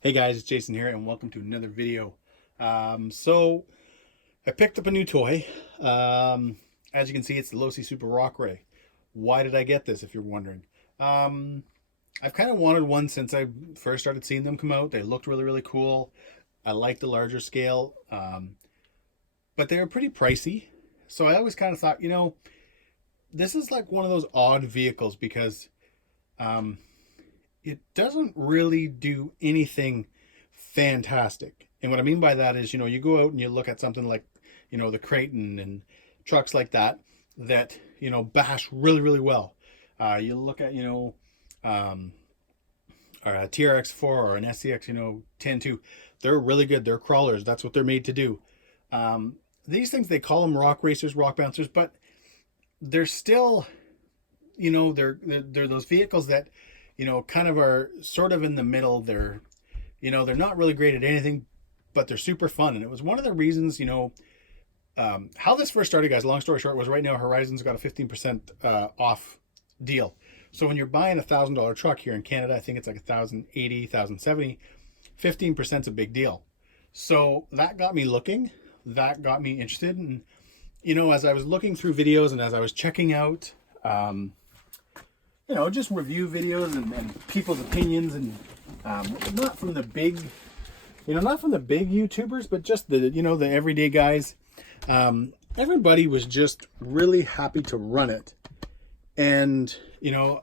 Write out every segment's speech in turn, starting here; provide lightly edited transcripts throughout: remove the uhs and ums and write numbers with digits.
Hey guys, it's Jason here and welcome to another video. So I picked up a new toy. As you can see, it's the Losi Rock Rey. Why did I get this, if you're wondering? I've kind of wanted one since I first started seeing them come out. They looked really, really cool. I like the larger scale, but they were pretty pricey. So I always kind of thought, this is like one of those odd vehicles because it doesn't really do anything fantastic. And what I mean by that is, you go out and you look at something like, the Creighton and trucks like that, bash really, really well. You look at, or a TRX4 or an SCX, 10.2, they're really good. They're crawlers. That's what they're made to do. These things, they call them rock racers, rock bouncers, but they're still, they're those vehicles that, kind of are sort of in the middle. They're not really great at anything, but they're super fun. And it was one of the reasons, how this first started, guys, long story short, was right now Horizon's got a 15% off deal. So when you're buying $1,000 truck here in Canada, I think it's like 1,080, 1,070, 15% is a big deal. So that got me looking, that got me interested. And, as I was looking through videos and as I was checking out, just review videos and people's opinions and not from the big, not from the big YouTubers, but just the, the everyday guys. Everybody was just really happy to run it. And,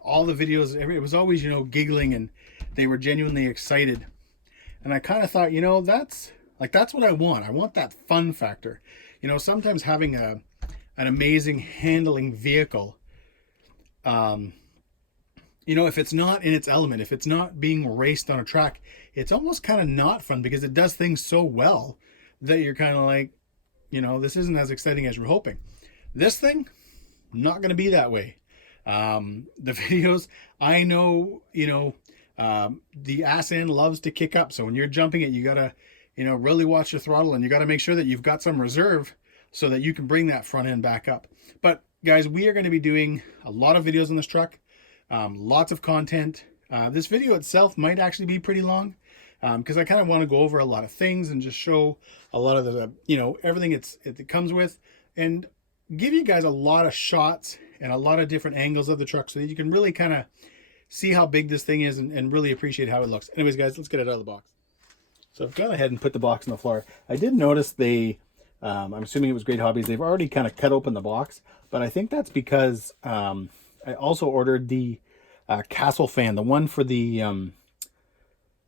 all the videos, it was always, giggling and they were genuinely excited. And I kind of thought, that's what I want. I want that fun factor. Sometimes having an amazing handling vehicle, if it's not in its element, if it's not being raced on a track, it's almost kind of not fun because it does things so well that you're kind of like, this isn't as exciting as you're hoping. This thing, not going to be that way. The videos, I know, the ass end loves to kick up. So when you're jumping it, you got to, really watch your throttle and you got to make sure that you've got some reserve so that you can bring that front end back up. But guys, we are going to be doing a lot of videos on this truck. Lots of content. This video itself might actually be pretty long because I kind of want to go over a lot of things and just show a lot of the, everything it comes with and give you guys a lot of shots and a lot of different angles of the truck so that you can really kind of see how big this thing is and really appreciate how it looks. Anyways, guys, let's get it out of the box. So I've gone ahead and put the box on the floor. I did notice they, I'm assuming it was Great Hobbies, they've already kind of cut open the box, but I think that's because I also ordered the Castle fan, the one for the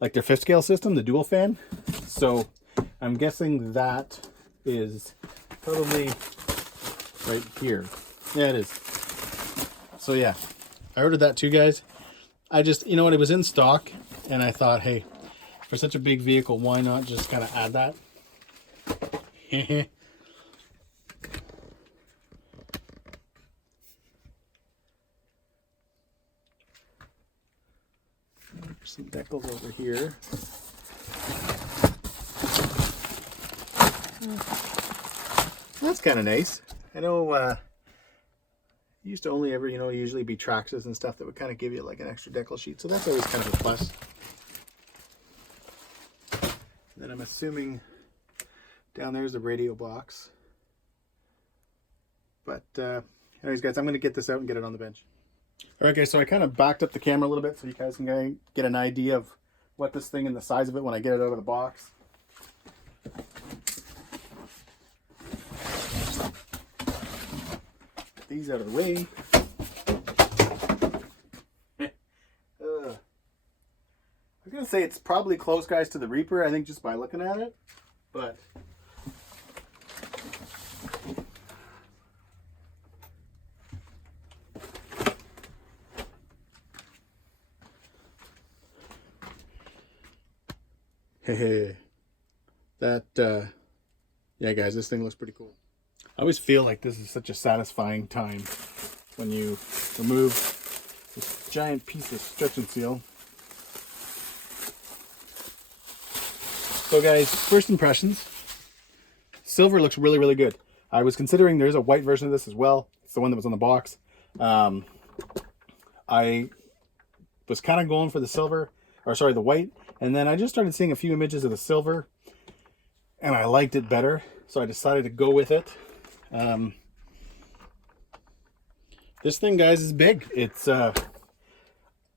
like their fifth scale system, the dual fan. So I'm guessing that is probably right here. Yeah, it is. So yeah, I ordered that too, guys. I just, it was in stock and I thought, hey, for such a big vehicle, why not just kind of add that? Some decals over here. That's kind of nice. I know used to only ever, usually be Traxxas and stuff that would kind of give you like an extra decal sheet. So that's always kind of a plus. And then I'm assuming down there's the radio box. But anyways, guys, I'm going to get this out and get it on the bench. All right, guys, so I kind of backed up the camera a little bit so you guys can get an idea of what this thing and the size of it when I get it out of the box. Get these out of the way. I was going to say it's probably close, guys, to the Reaper, I think, just by looking at it. But hey, yeah, guys, this thing looks pretty cool. I always feel like this is such a satisfying time when you remove this giant piece of stretch and seal. So guys, first impressions, silver looks really, really good. I was considering there's a white version of this as well. It's the one that was on the box. I was kind of going for the silver, or sorry, the white, And then I just started seeing a few images of the silver, and I liked it better, so I decided to go with it. This thing, guys, is big. It's I'm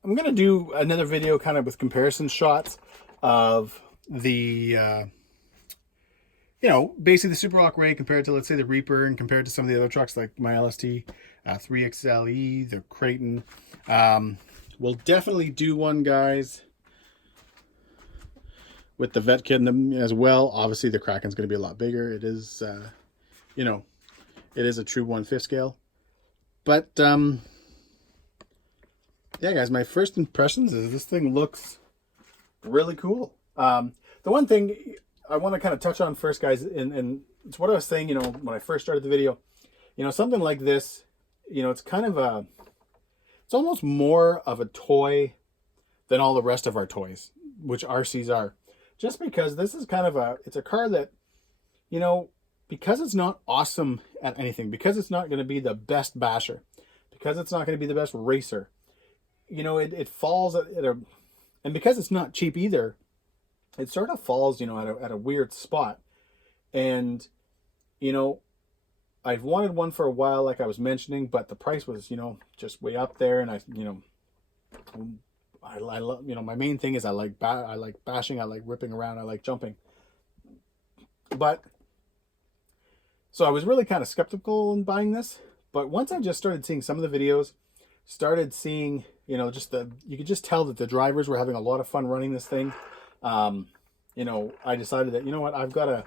gonna do another video kind of with comparison shots of the you know, basically the Super Rock Rey compared to, let's say, the Reaper, and compared to some of the other trucks like my LST 3XLE, the Creighton. We'll definitely do one, guys, with the vet kit in them as well. Obviously, the Kraken's going to be a lot bigger. It is, you know, it is a true 1/5 scale. But, yeah, guys, my first impressions is this thing looks really cool. The one thing I want to kind of touch on first, guys, and it's what I was saying, you know, when I first started the video. You know, something like this, you know, it's kind of a, it's almost more of a toy than all the rest of our toys, which RCs are. Just because this is kind of a, it's a car that, you know, because it's not awesome at anything, because it's not going to be the best basher, because it's not going to be the best racer, you know, it falls at a, and because it's not cheap either, it sort of falls, you know, at a weird spot. And, you know, I've wanted one for a while, like I was mentioning, but the price was, you know, just way up there. And I, you know, I love, you know, my main thing is I like bashing, I like ripping around, I like jumping. But, so I was really kind of skeptical in buying this. But once I just started seeing some of the videos, started seeing, you know, just you could just tell that the drivers were having a lot of fun running this thing. You know, I decided that, you know what, I've got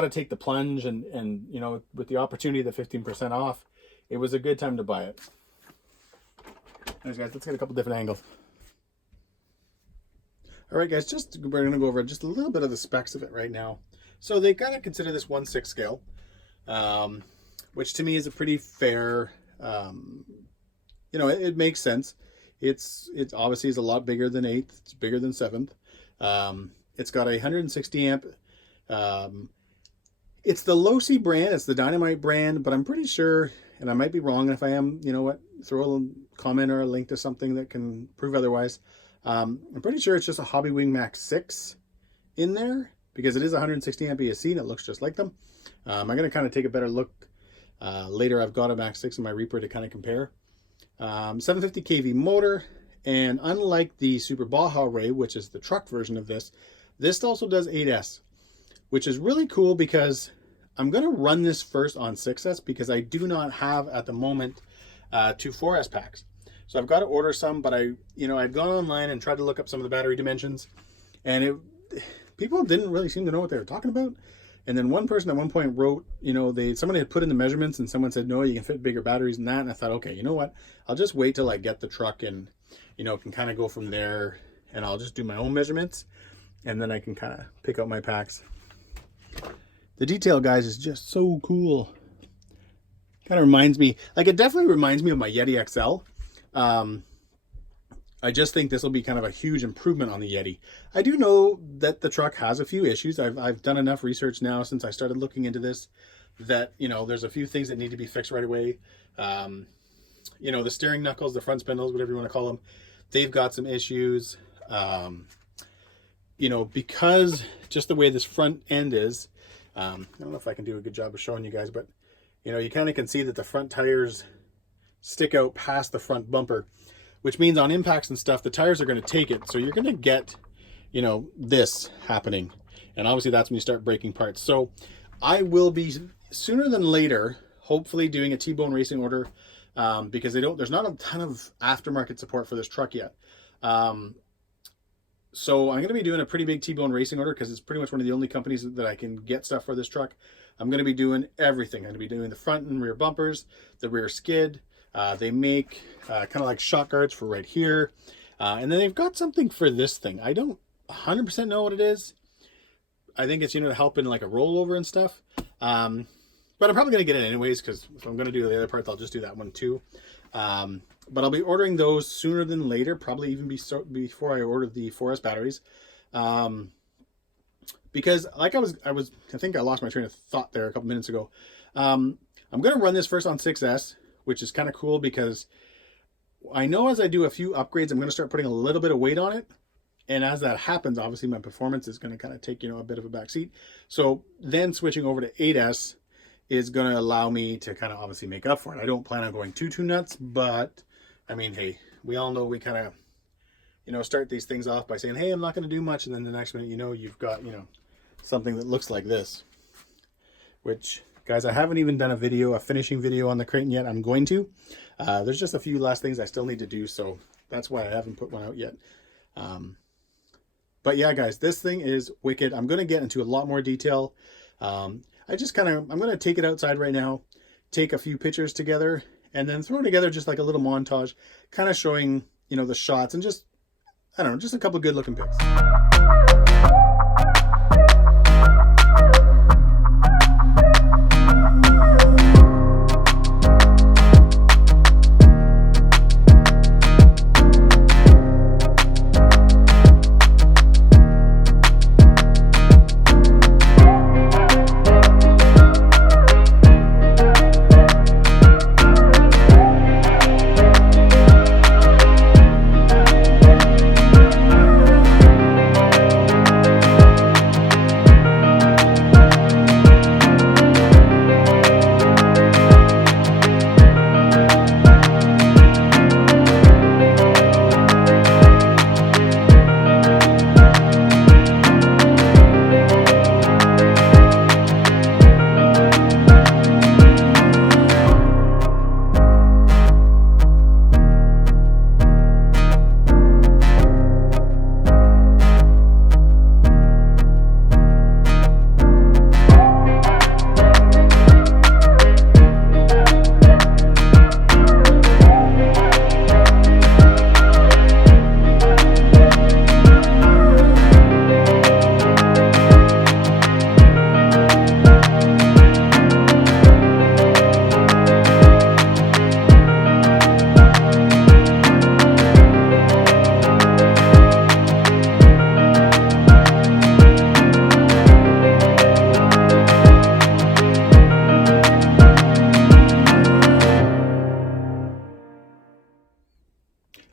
to take the plunge, and, you know, with the opportunity, the 15% off, it was a good time to buy it. Anyways, guys, let's get a couple different angles. All right, guys, we're going to go over just a little bit of the specs of it right now. So they kind of consider this 1/6 scale, which to me is a pretty fair, you know, it makes sense. It's obviously is a lot bigger than 8th. It's bigger than 7th. It's got a 160 amp. It's the Losi brand. It's the Dynamite brand, but I'm pretty sure, and I might be wrong. If I am, you know what, throw a comment or a link to something that can prove otherwise. I'm pretty sure it's just a Hobbywing Max 6 in there, because it is 160 amp ESC and it looks just like them. I'm going to kind of take a better look later. I've got a Max 6 in my Reaper to kind of compare. 750 kV motor, and unlike the Super Baja Rey, which is the truck version of this, this also does 8S, which is really cool because I'm going to run this first on 6S because I do not have at the moment 2 4S packs. So I've got to order some, but I'd gone online and tried to look up some of the battery dimensions, and people didn't really seem to know what they were talking about. And then one person at one point wrote, you know, somebody had put in the measurements and someone said, no, you can fit bigger batteries than that. And I thought, okay, you know what? I'll just wait till I get the truck and, you know, can kind of go from there, and I'll just do my own measurements, and then I can kind of pick out my packs. The detail, guys, is just so cool. Kind of reminds me, like, it definitely reminds me of my Yeti XL. I just think this will be kind of a huge improvement on the Yeti. I do know that the truck has a few issues. I've done enough research now since I started looking into this that, you know, there's a few things that need to be fixed right away. You know, the steering knuckles, the front spindles, whatever you want to call them, they've got some issues. You know, because just the way this front end is, I don't know if I can do a good job of showing you guys, but, you know, you kind of can see that the front tires stick out past the front bumper, which means on impacts and stuff, the tires are going to take it. So you're going to get, you know, this happening. And obviously that's when you start breaking parts. So I will be sooner than later, hopefully doing a T-Bone racing order, because there's not a ton of aftermarket support for this truck yet. So I'm going to be doing a pretty big T-Bone racing order because it's pretty much one of the only companies that I can get stuff for this truck. I'm going to be doing everything. I'm going to be doing the front and rear bumpers, the rear skid. They make kind of like shock guards for right here. And then they've got something for this thing. I don't 100% know what it is. I think it's, you know, to help in like a rollover and stuff. But I'm probably going to get it anyways, because if I'm going to do the other parts, I'll just do that one too. But I'll be ordering those sooner than later, probably even before I order the 4S batteries. Because like I think I lost my train of thought there a couple minutes ago. I'm going to run this first on 6S, which is kind of cool because I know as I do a few upgrades, I'm going to start putting a little bit of weight on it. And as that happens, obviously my performance is going to kind of take, a bit of a back seat. So then switching over to 8S is going to allow me to kind of obviously make up for it. I don't plan on going too nuts, but I mean, hey, we all know we kind of, start these things off by saying, hey, I'm not going to do much. And then the next minute, you've got, something that looks like this, which, guys, I haven't even done a finishing video on the Kraton yet. I'm going to. There's just a few last things I still need to do, so that's why I haven't put one out yet. But yeah, guys, this thing is wicked. I'm going to get into a lot more detail. I'm going to take it outside right now, take a few pictures together, and then throw together just like a little montage, kind of showing, the shots and just, I don't know, just a couple of good looking pics.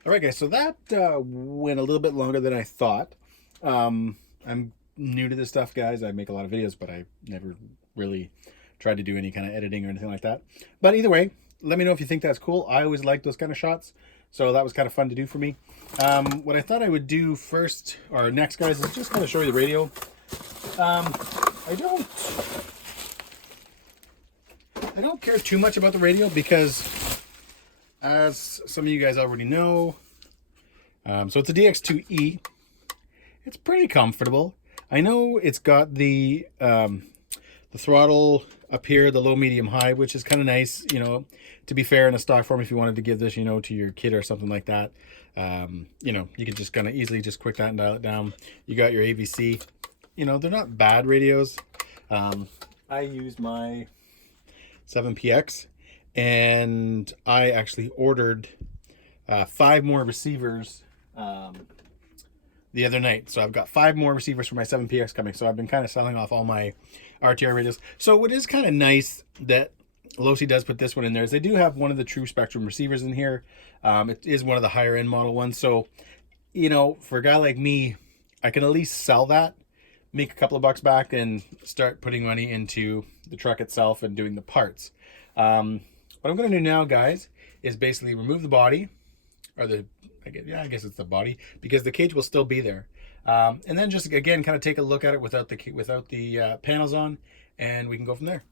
All right, guys, so that went a little bit longer than I thought. I'm new to this stuff, guys. I make a lot of videos, but I never really tried to do any kind of editing or anything like that. But either way, let me know if you think that's cool. I always like those kind of shots, so that was kind of fun to do for me. What I thought I would do first, or next, guys, is just kind of show you the radio. I don't care too much about the radio because, as some of you guys already know, so it's a DX2E. It's pretty comfortable. I know it's got the throttle up here, the low, medium, high, which is kind of nice, to be fair, in a stock form. If you wanted to give this, to your kid or something like that, you can just kind of easily just quick that and dial it down. You got your AVC. They're not bad radios. I used my 7PX, and I actually ordered 5 more receivers the other night. So I've got 5 more receivers for my 7PX coming. So I've been kind of selling off all my RTR radios. So what is kind of nice that Losi does put this one in there is they do have one of the true spectrum receivers in here. It is one of the higher end model ones. So, for a guy like me, I can at least sell that, make a couple of bucks back, and start putting money into the truck itself and doing the parts. What I'm going to do now, guys, is basically remove the body, or I guess it's the body, because the cage will still be there. And then just, again, kind of take a look at it without the panels on, and we can go from there.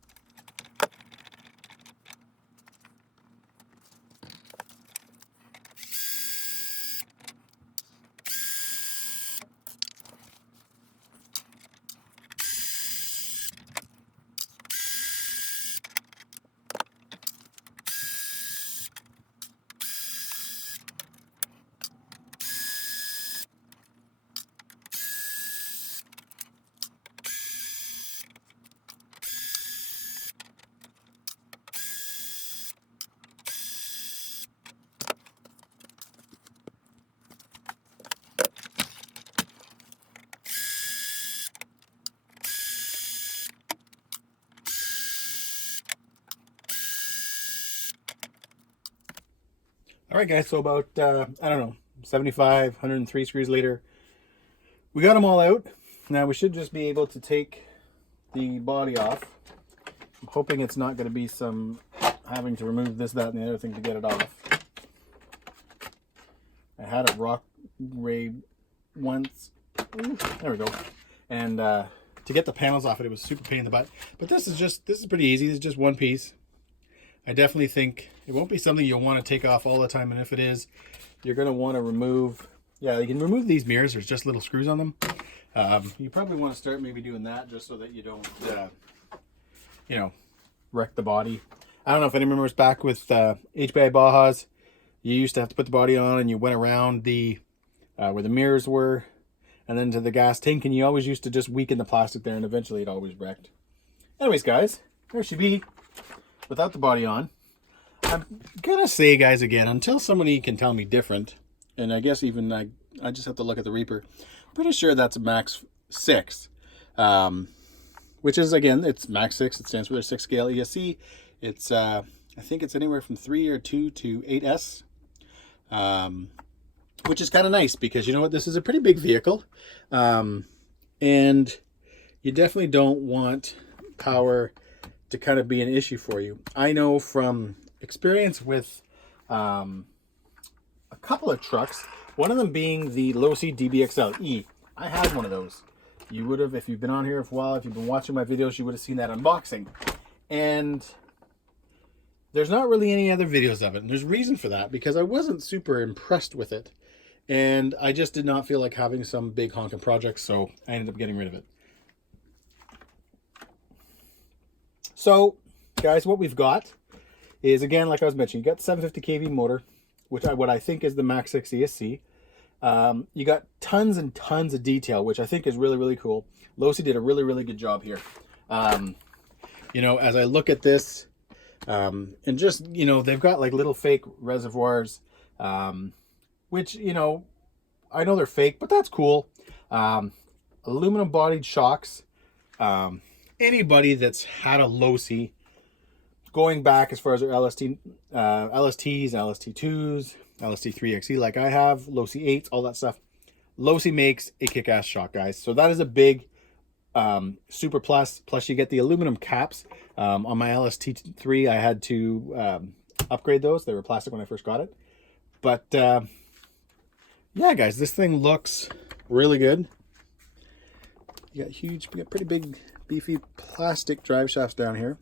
All right, guys, so about, I don't know, 75, 103 screws later, we got them all out. Now we should just be able to take the body off. I'm hoping it's not going to be some having to remove this, that, and the other thing to get it off. I had a Rock Rey once. There we go. And to get the panels off it, it was super pain in the butt. But this is pretty easy. This is just one piece. I definitely think it won't be something you'll want to take off all the time. And if it is, you're going to want to remove, yeah, you can remove these mirrors. There's just little screws on them. You probably want to start maybe doing that just so that you don't, you know, wreck the body. I don't know if anyone remembers back with HBI Bajas, you used to have to put the body on and you went around the where the mirrors were and then to the gas tank, and you always used to just weaken the plastic there and eventually it always wrecked. Anyways, guys, there she be without the body on. I'm gonna say, guys, again, until somebody can tell me different, and I guess even I just have to look at the Reaper. I'm pretty sure that's a Max 6, which is, again, it's Max 6. It stands for their 6 scale ESC. It's I think it's anywhere from 3 or 2 to 8S, which is kind of nice because, you know what, this is a pretty big vehicle, and you definitely don't want power to kind of be an issue for you. I know from experience with a couple of trucks, one of them being the Losi DBXL-E. I had one of those. You would have, if you've been on here for a while, if you've been watching my videos, you would have seen that unboxing. And there's not really any other videos of it. And there's reason for that, because I wasn't super impressed with it. And I just did not feel like having some big honking project, so I ended up getting rid of it. So, guys, what we've got is, again, like I was mentioning, you got 750 kV motor, which what I think is the Max 6 ESC. You got tons and tons of detail, which I think is really, really cool. Losi did a really, really good job here. You know, as I look at this, and just, you know, they've got like little fake reservoirs, which, you know, I know they're fake, but that's cool. Aluminum bodied shocks. Anybody that's had a Losi, going back as far as their LSTs, LST2s, LST3XE like I have, Losi 8s, all that stuff, Losi makes a kick-ass shock, guys. So that is a big super plus. Plus you get the aluminum caps. On my LST3, I had to upgrade those. They were plastic when I first got it. But yeah, guys, this thing looks really good. You got pretty big, beefy plastic drive shafts down here.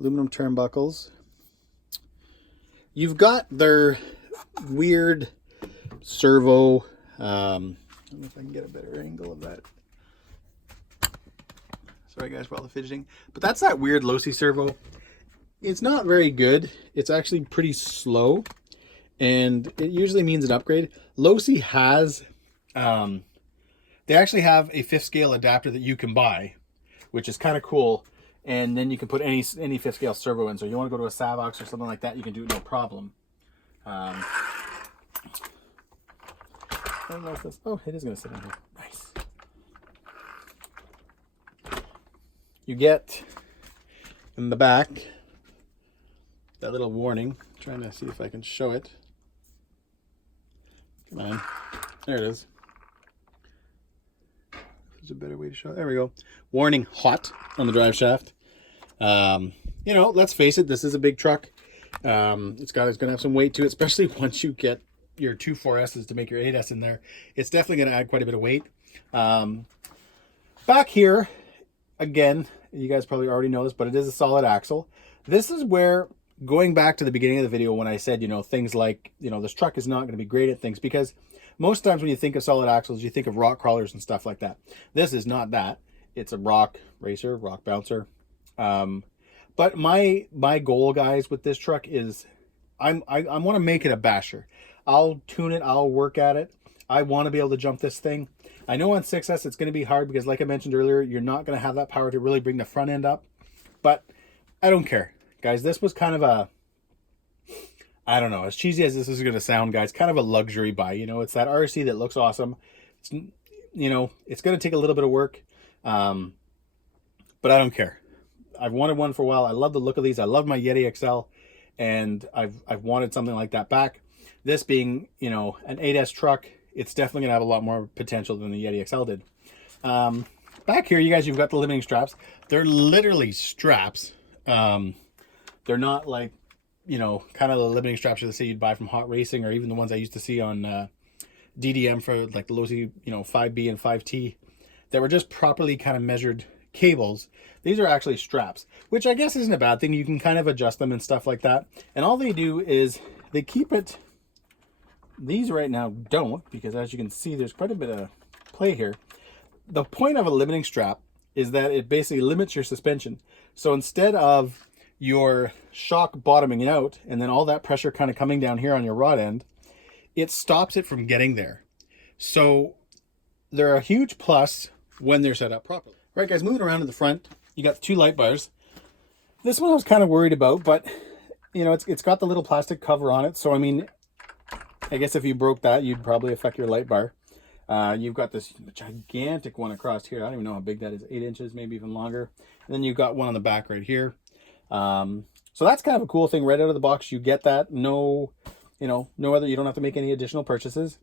Aluminum turnbuckles. You've got their weird servo. I don't know if I can get a better angle of that. Sorry, guys, for all the fidgeting. But that's that weird Losi servo. It's not very good. It's actually pretty slow. And it usually means an upgrade. Losi has... they actually have a 5th scale adapter that you can buy, which is kind of cool. And then you can put any 5th scale servo in. So you want to go to a Savox or something like that, you can do it no problem. I don't know if this... Oh, it is going to sit in here. Nice. You get in the back that little warning. I'm trying to see if I can show it. Come on. There it is. There's a better way to show it. There we go. Warning, hot on the drive shaft. You know, let's face it, this is a big truck. It's going to have some weight to it, especially once you get your 2 4S's to make your 8S in there. It's definitely going to add quite a bit of weight. Back here, again, you guys probably already know this, but it is a solid axle. This is where, going back to the beginning of the video when I said, you know, things like, you know, this truck is not going to be great at things, because most times when you think of solid axles, you think of rock crawlers and stuff like that. This is not that. It's a rock racer, rock bouncer. But my goal, guys, with this truck is I want to make it a basher. I'll tune it. I'll work at it. I want to be able to jump this thing. I know on 6S it's going to be hard because, like I mentioned earlier, you're not going to have that power to really bring the front end up. But I don't care. Guys, this was kind of a, I don't know, as cheesy as this is going to sound, guys, kind of a luxury buy. You know, it's that RC that looks awesome. It's, you know, it's going to take a little bit of work, but I don't care. I've wanted one for a while. I love the look of these. I love my Yeti XL, and I've wanted something like that back. This being, you know, an 8S truck, it's definitely going to have a lot more potential than the Yeti XL did. Back here, you guys, you've got the limiting straps. They're literally straps. They're not like, you know, kind of the limiting straps that say you'd buy from Hot Racing, or even the ones I used to see on DDM for like the Losi, you know, 5B and 5T, that were just properly kind of measured cables. These are actually straps, which I guess isn't a bad thing. You can kind of adjust them and stuff like that. And all they do is they keep it. These right now don't, because as you can see, there's quite a bit of play here. The point of a limiting strap is that it basically limits your suspension. So instead of your shock bottoming out and then all that pressure kind of coming down here on your rod end, it stops it from getting there. So they're a huge plus when they're set up properly. Right, guys, moving around to the front, you got the 2 light bars. This one I was kind of worried about, but you know, it's got the little plastic cover on it. So I mean, I guess if you broke that, you'd probably affect your light bar. You've got this gigantic one across here. I don't even know how big that is, 8 inches, maybe even longer. And then you've got one on the back right here. So that's kind of a cool thing right out of the box. You get that. No, you know, no other, you don't have to make any additional purchases.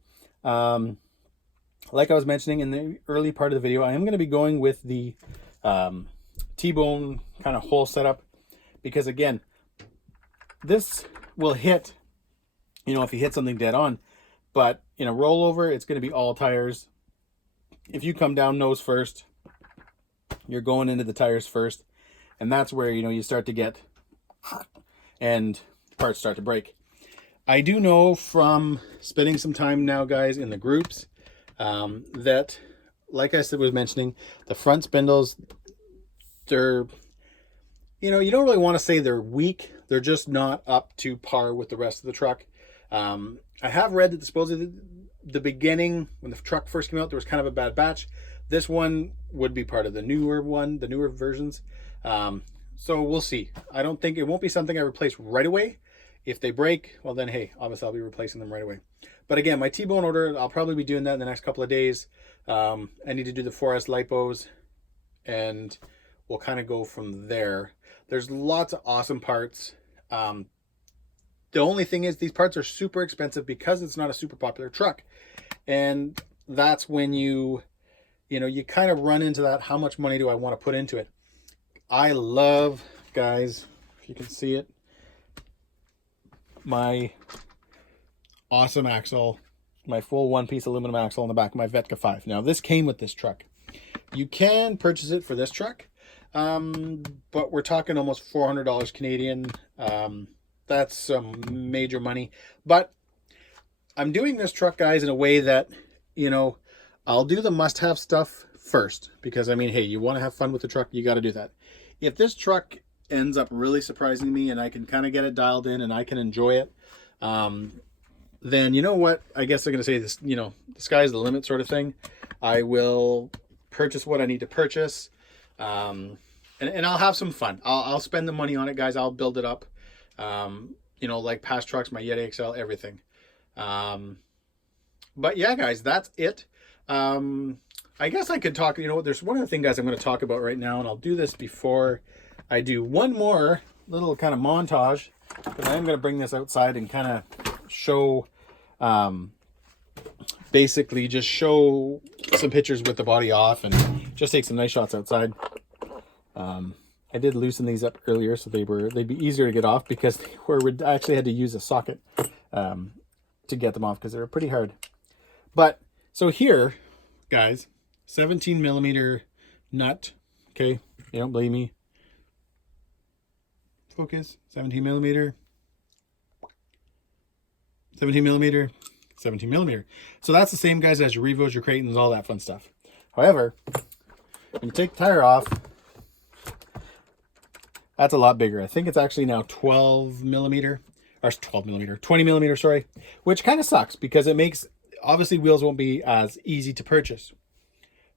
Like I was mentioning in the early part of the video, I am going to be going with the T-bone kind of hole setup, because again, this will hit, you know, if you hit something dead on, but in a rollover, it's going to be all tires. If you come down nose first, you're going into the tires first, and that's where, you know, you start to get and parts start to break. I do know from spending some time now, guys, in the groups, that, like I said, was mentioning, the front spindles, they're, you know, you don't really want to say they're weak. They're just not up to par with the rest of the truck. I have read that supposedly the beginning, when the truck first came out, there was kind of a bad batch. This one would be part of the newer one, the newer versions. So we'll see. I don't think, it won't be something I replace right away. If they break, well then, hey, obviously I'll be replacing them right away. But again, my T-bone order, I'll probably be doing that in the next couple of days. I need to do the 4S Lipos, and we'll kind of go from there. There's lots of awesome parts. The only thing is, these parts are super expensive because it's not a super popular truck. And that's when you know, you kind of run into that, how much money do I want to put into it? I love, guys, if you can see it, my awesome axle, my full one-piece aluminum axle on the back of my Vetka 5. Now, this came with this truck. You can purchase it for this truck, but we're talking almost $400 Canadian. That's some major money. But I'm doing this truck, guys, in a way that, you know, I'll do the must-have stuff first, because, I mean, hey, you want to have fun with the truck, you got to do that. If this truck ends up really surprising me and I can kind of get it dialed in and I can enjoy it, then you know what? I guess I'm going to say this, you know, the sky's the limit sort of thing. I will purchase what I need to purchase, and I'll have some fun. I'll spend the money on it, guys. I'll build it up, you know, like past trucks, my Yeti XL, everything. But yeah, guys, that's it. I guess I could talk, you know, there's one other thing, guys, I'm going to talk about right now, and I'll do this before I do one more little kind of montage, but I am going to bring this outside and kind of show, basically just show some pictures with the body off and just take some nice shots outside. I did loosen these up earlier so they'd be easier to get off, because I actually had to use a socket to get them off because they were pretty hard. But so here, guys, 17 millimeter nut. Okay, you don't believe me? Focus. 17 millimeter. 17 millimeter. 17 millimeter. So that's the same, guys, as your Revos, your Creightons, all that fun stuff. However, when you take the tire off, that's a lot bigger. I think it's actually now 12 millimeter, or 12 millimeter, 20 millimeter, sorry, which kind of sucks because it makes, obviously wheels won't be as easy to purchase.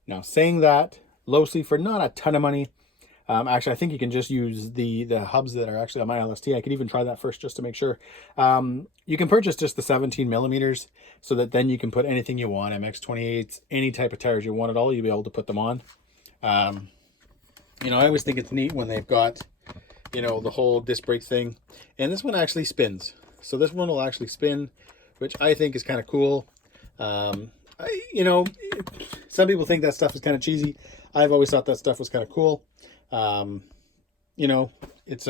Now, saying that, Losi, for not a ton of money, actually, I think you can just use the hubs that are actually on my LST. I could even try that first just to make sure. You can purchase just the 17 millimeters so that then you can put anything you want, MX-28s, any type of tires you want at all, you'll be able to put them on. You know, I always think it's neat when they've got, you know, the whole disc brake thing. And this one actually spins. So this one will actually spin, which I think is kind of cool. You know, some people think that stuff is kind of cheesy. I've always thought that stuff was kind of cool. You know, it's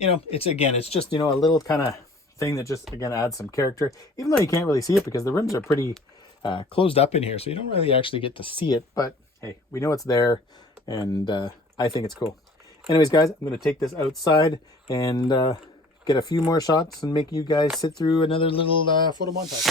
it's just, a little kind of thing that just, again, adds some character, even though you can't really see it because the rims are pretty closed up in here, so you don't really actually get to see it, but hey, we know it's there, and I think it's cool. Anyways, guys, I'm going to take this outside and get a few more shots and make you guys sit through another little photo montage.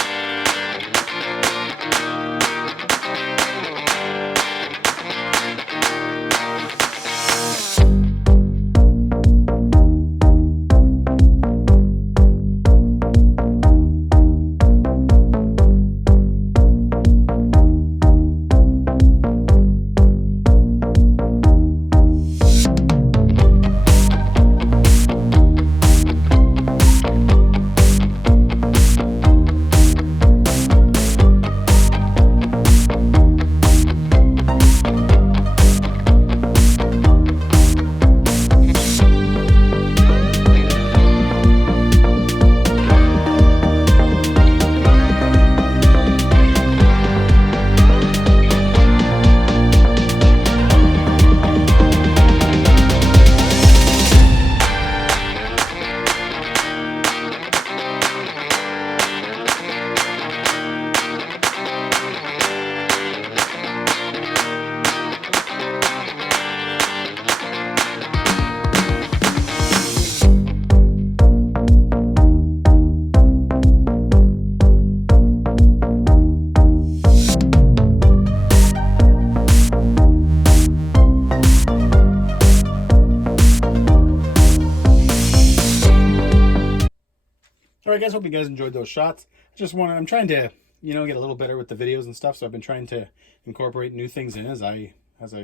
All right, guys, hope you guys enjoyed those shots. I'm trying to, get a little better with the videos and stuff, so I've been trying to incorporate new things in as I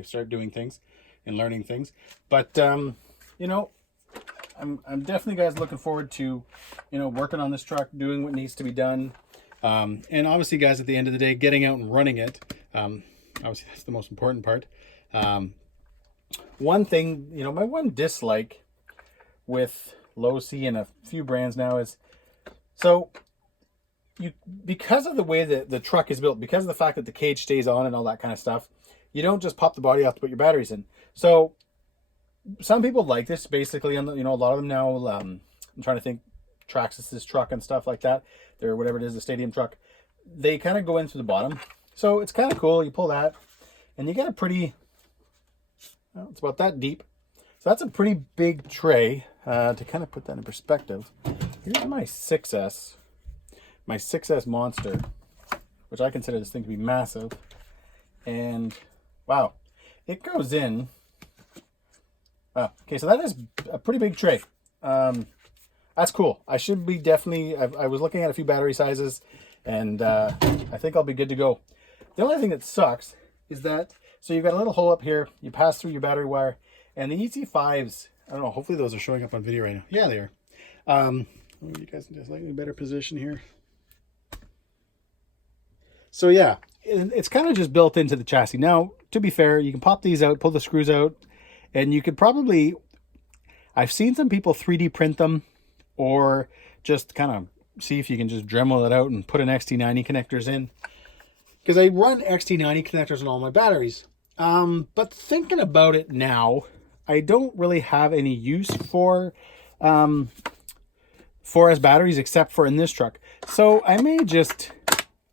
start doing things and learning things. But, I'm definitely, guys, looking forward to, working on this truck, doing what needs to be done. And obviously, guys, at the end of the day, getting out and running it, obviously, that's the most important part. One thing, my one dislike with Losi and a few brands now is, so because of the way that the truck is built, because of the fact that the cage stays on and all that kind of stuff, you don't just pop the body off to put your batteries in. So some people like this, basically, a lot of them now, I'm trying to think, Traxxas's truck and stuff like that, or whatever it is, the stadium truck, they kind of go in through the bottom. So it's kind of cool. You pull that and you get a pretty, it's about that deep. So that's a pretty big tray. To kind of put that in perspective, here's my 6S Monster, which I consider this thing to be massive. And wow, it goes in. Okay, so that is a pretty big tray. That's cool. I should be definitely, I was looking at a few battery sizes, and I think I'll be good to go. The only thing that sucks is that, so you've got a little hole up here, you pass through your battery wire, and the EC5s, I don't know, hopefully those are showing up on video right now. Yeah, they are. You guys in a slightly better position here. So yeah, it's kind of just built into the chassis. Now, to be fair, you can pop these out, pull the screws out, and you could probably, I've seen some people 3D print them, or just kind of see if you can just Dremel it out and put an XT90 connectors in. Because I run XT90 connectors on all my batteries. But thinking about it now, I don't really have any use for 4S batteries except for in this truck. So I may just,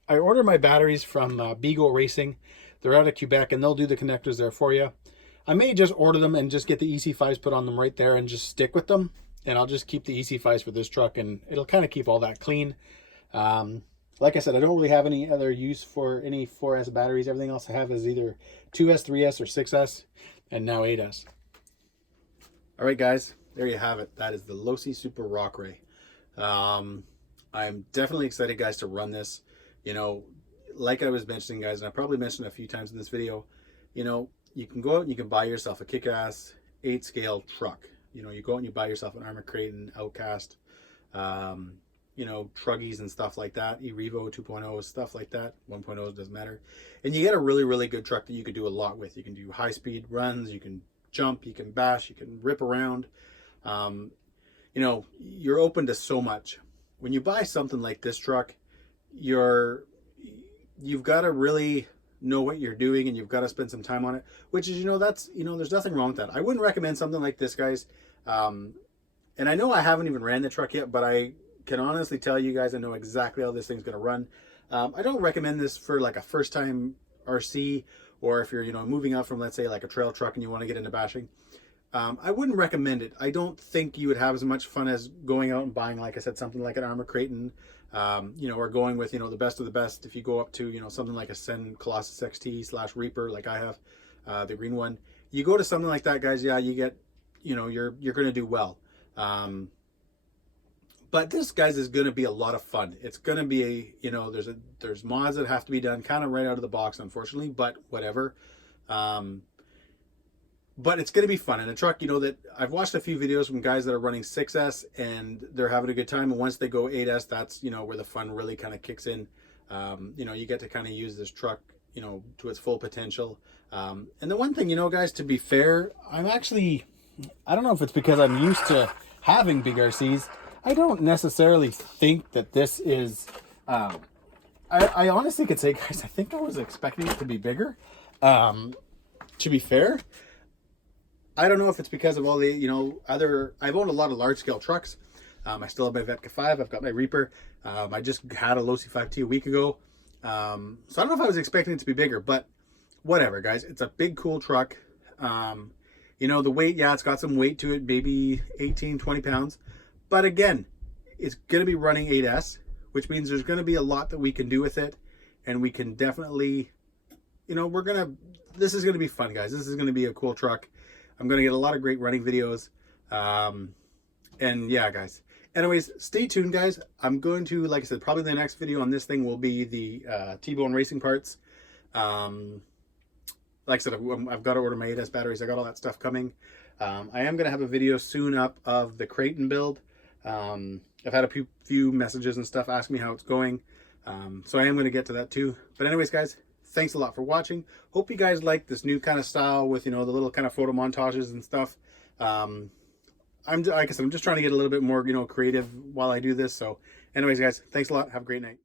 I order my batteries from Beagle Racing. They're out of Quebec and they'll do the connectors there for you. I may just order them and just get the EC5s put on them right there and just stick with them. And I'll just keep the EC5s for this truck and it'll kind of keep all that clean. Like I said, I don't really have any other use for any 4S batteries. Everything else I have is either 2S, 3S, or 6S, and now 8S. All right, guys, there you have it. That is the Losi Super Rock Rey. I'm definitely excited, guys, to run this. Like I was mentioning, guys, and I probably mentioned a few times in this video, you can go out and you can buy yourself a kick-ass 8-scale truck. You go out and you buy yourself an Armor Crate and Outcast, Truggies and stuff like that, E-revo 2.0, stuff like that, 1.0 doesn't matter. And you get a really, really good truck that you could do a lot with. You can do high-speed runs, you can jump, you can bash, you can rip around. You're open to so much. When you buy something like this truck, you've got to really know what you're doing, and you've got to spend some time on it, which is, that's, there's nothing wrong with that. I wouldn't recommend something like this, guys. And I know I haven't even ran the truck yet, but I can honestly tell you guys, I know exactly how this thing's going to run. I don't recommend this for like a first time RC, or if you're, moving out from, let's say, like a trail truck and you want to get into bashing. I wouldn't recommend it. I don't think you would have as much fun as going out and buying, like I said, something like an Armor Creighton, or going with, the best of the best. If you go up to, something like a Sen Colossus XT/Reaper, like I have, the green one, you go to something like that, guys. Yeah, you get, you're going to do well. But this, guys, is going to be a lot of fun. It's going to be there's mods that have to be done kind of right out of the box, unfortunately, but whatever. But it's going to be fun. And a truck, that I've watched a few videos from guys that are running 6S and they're having a good time. And once they go 8S, that's, where the fun really kind of kicks in. You get to kind of use this truck, to its full potential. And the one thing, guys, to be fair, I don't know if it's because I'm used to having big RCs. I don't necessarily think that this is, I honestly could say, guys, I think I was expecting it to be bigger. To be fair, I don't know if it's because of all the, I've owned a lot of large scale trucks. I still have my Vetka 5. I've got my Reaper. I just had a Losi 5T a week ago. So I don't know if I was expecting it to be bigger, but whatever, guys. It's a big, cool truck. The weight, yeah, it's got some weight to it, maybe 18, 20 pounds. But again, it's going to be running 8S, which means there's going to be a lot that we can do with it. And we can definitely, this is going to be fun, guys. This is going to be a cool truck. I'm going to get a lot of great running videos. And yeah, guys. Anyways, stay tuned, guys. I'm going to, like I said, probably the next video on this thing will be the T-Bone racing parts. Like I said, I've got to order my 8S batteries. I got all that stuff coming. I am going to have a video soon up of the Creighton build. I've had a few messages and stuff asking me how it's going. So I am going to get to that too. But anyways, guys, thanks a lot for watching. Hope you guys like this new kind of style with, the little kind of photo montages and stuff. Like I said, I'm just trying to get a little bit more, creative while I do this. So anyways, guys, thanks a lot. Have a great night.